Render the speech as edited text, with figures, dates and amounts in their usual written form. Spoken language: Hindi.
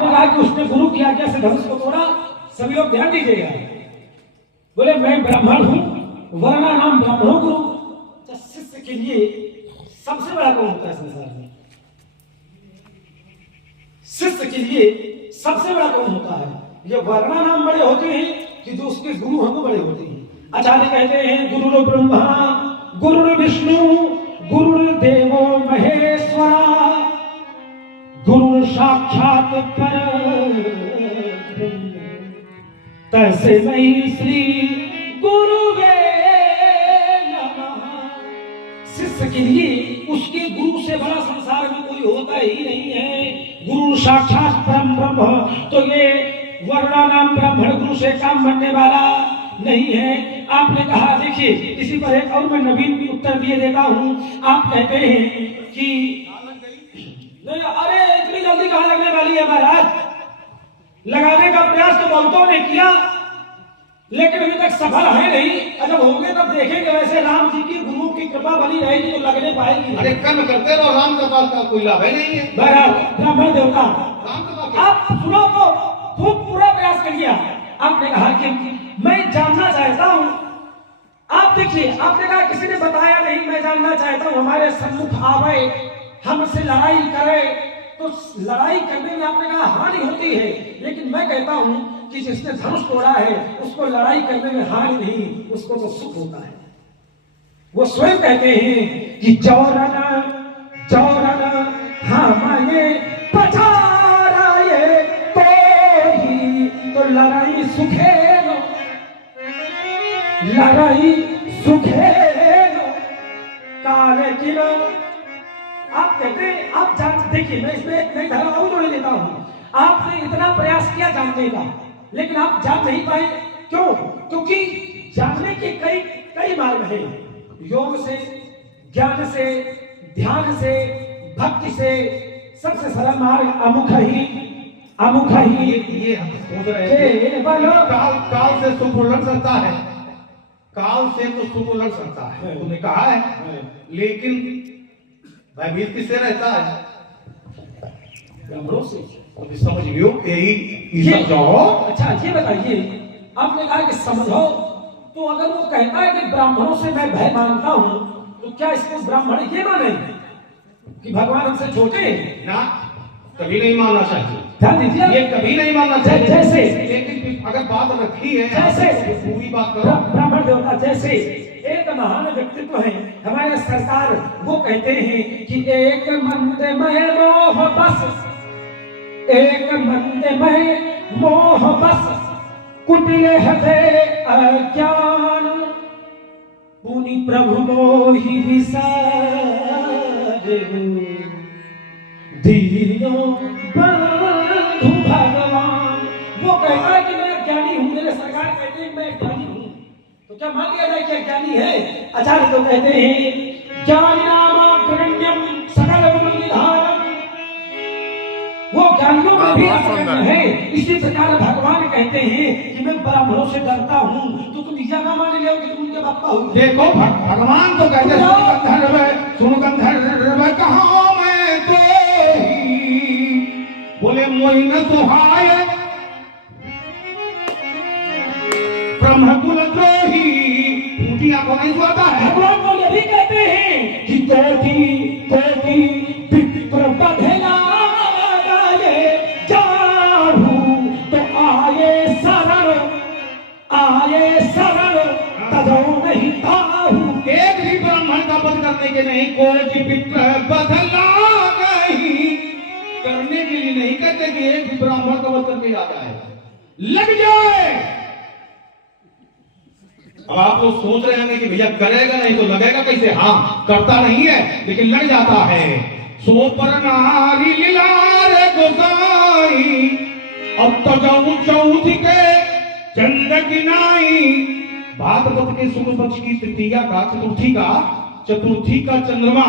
कहा कि उसने गुरु की आज्ञा से धनुष को तोड़ा। सभी लोग ध्यान दीजिएगा। बोले मैं ब्राह्मण हूं, वरना नाम ब्राह्मणों गुरु। शिष्य के लिए सबसे बड़ा कौन होता है संसार में? शिष्य के लिए सबसे बड़ा कौन होता है? ये वर्णा नाम बड़े होते हैं कि जो उसके गुरु हम बड़े होते हैं। आचार्य कहते हैं गुरु ब्रह्मा गुरु विष्णु गुरुर्देवो महेश्वरा गुरु साक्षात परब्रह्म तस्मै श्री गुरुवे नमः। शिष्य के लिए उसके गुरु से बड़ा संसार में कोई होता ही नहीं है। गुरु साक्षात परम ब्रह्म। तो ये वर्णा नाम ब्राह्मण गुरु से काम बनने वाला नहीं है। आपने कहा, देखिए इसी पर एक और मैं नवीन भी उत्तर दिए देता हूं। आप कहते हैं कि नहीं, अरे इतनी जल्दी कहां लगने वाली है महाराज? लगाने का प्रयास तो बहुतों ने किया लेकिन अभी तक सफल है नहीं। जब होंगे तब देखेंगे। वैसे राम जी की गुरु की कृपा बनी रहेगी तो लगने पाएगी। अरे कर्म करते रहो, राम कृपा का कोई लाभ है नहीं है। ब्राह्मण देवता राम कृपा आप सुनो तो खूब पूरा प्रयास करिए। आपने कहा कि मैं जानना चाहता हूं। आप देखिए, आपने कहा किसी ने बताया नहीं, मैं जानना चाहता हूं। हमारे सम्मुख आवे, हमसे लड़ाई करे तो लड़ाई करने में आपने कहा हानि होती है, लेकिन मैं कहता हूं कि जिसने धनुष तोड़ा है उसको लड़ाई करने में हानि नहीं, उसको तो सुख होता है। वो स्वयं कहते हैं कि चौरन चौरन हमारे पछाड़े तो लड़ाई सुखे नो, लड़ाई सुखे नो काले किलो। आप कहते हैं, आप जान, देखिए मैं इसमें एक नई धारा और जोड़ लेता हूं। आपने इतना प्रयास किया जानने का, लेकिन आप जान नहीं पाए। क्यों? क्योंकि जानने के कई कई मार्ग हैं। योग से, ज्ञान से, ध्यान से, भक्ति से। सबसे सरल मार्ग अमुख ही ये हम सोच रहे हैं काल से सुख लड़ सकता है। काल से तो सुख लड़ सकता है, तुमने कहा है, लेकिन भयभीत किससे रहता है? ब्राह्मणों से। तो समझ लियो, यही समझाओ। अच्छा ये बताइए, आपने कहा कि समझो, तो अगर वो कहता है कि ब्राह्मणों से मैं भय मानता हूं, तो क्या इसको ब्राह्मण ये माने कि भगवान हमसे छोटे हैं? ना, कभी नहीं मानना चाहिए। ध्यान दीजिए, ये कभी नहीं मानना चाहिए। जैसे लेकिन अगर बात रखी है, जैसे पूरी बात करो। ब्राह्मण देवता जैसे एक महान व्यक्तित्व है हमारे सरकार, वो कहते हैं कि एक मंदमय मोह बस, एक मंदमय मोह बस कुटिल हृदय अज्ञान पुनि प्रभु मोहि विसार दीनो बंधु भगवान। वो कहता है कि मैं ज्ञानी हूं, मेरे सरकार कहते हैं मैं ज्ञानी हूं, तो क्या मान लिया जाए कि ज्ञानी है? आचार्य तो कहते हैं ज्ञानी नामाग्रण्यम सकल गुण निधानम। वो ज्ञानियों में भी अग्रण्य है। इसी प्रकार भगवान कहते हैं कि मैं ब्राह्मणों से डरता हूं, तो तुम यह ना मान लियो कि तुम उनके बापा हो। देखो भगवान तो कहते हैं सुन गंधर्व कहा मैं तो बोले मोहि न सुहाय ब्रह्मकुल द्रोही। फूटिया को नहीं सुहाता है। भगवान को यही कहते हैं कि कोटि कोटि विप्र बधेला गाये जाहू तो आए शरण तजो नहीं ताहू। एक भी ब्राह्मण का वध करने के नहीं, कोटि विप्र बधला नहीं करने के लिए नहीं कहते कि एक भी ब्राह्मण का वध करके आ जाए, लग जाए। अब आप लोग सोच रहे हैं कि भैया करेगा नहीं तो लगेगा कैसे? हाँ, करता नहीं है लेकिन लग जाता है। सो पर नारी लीलार गोसाई अब तो जाऊं चौथी के चंद्र की नाई। भाद्रपद के शुक्ल पक्ष की तृतीया का चतुर्थी का चंद्रमा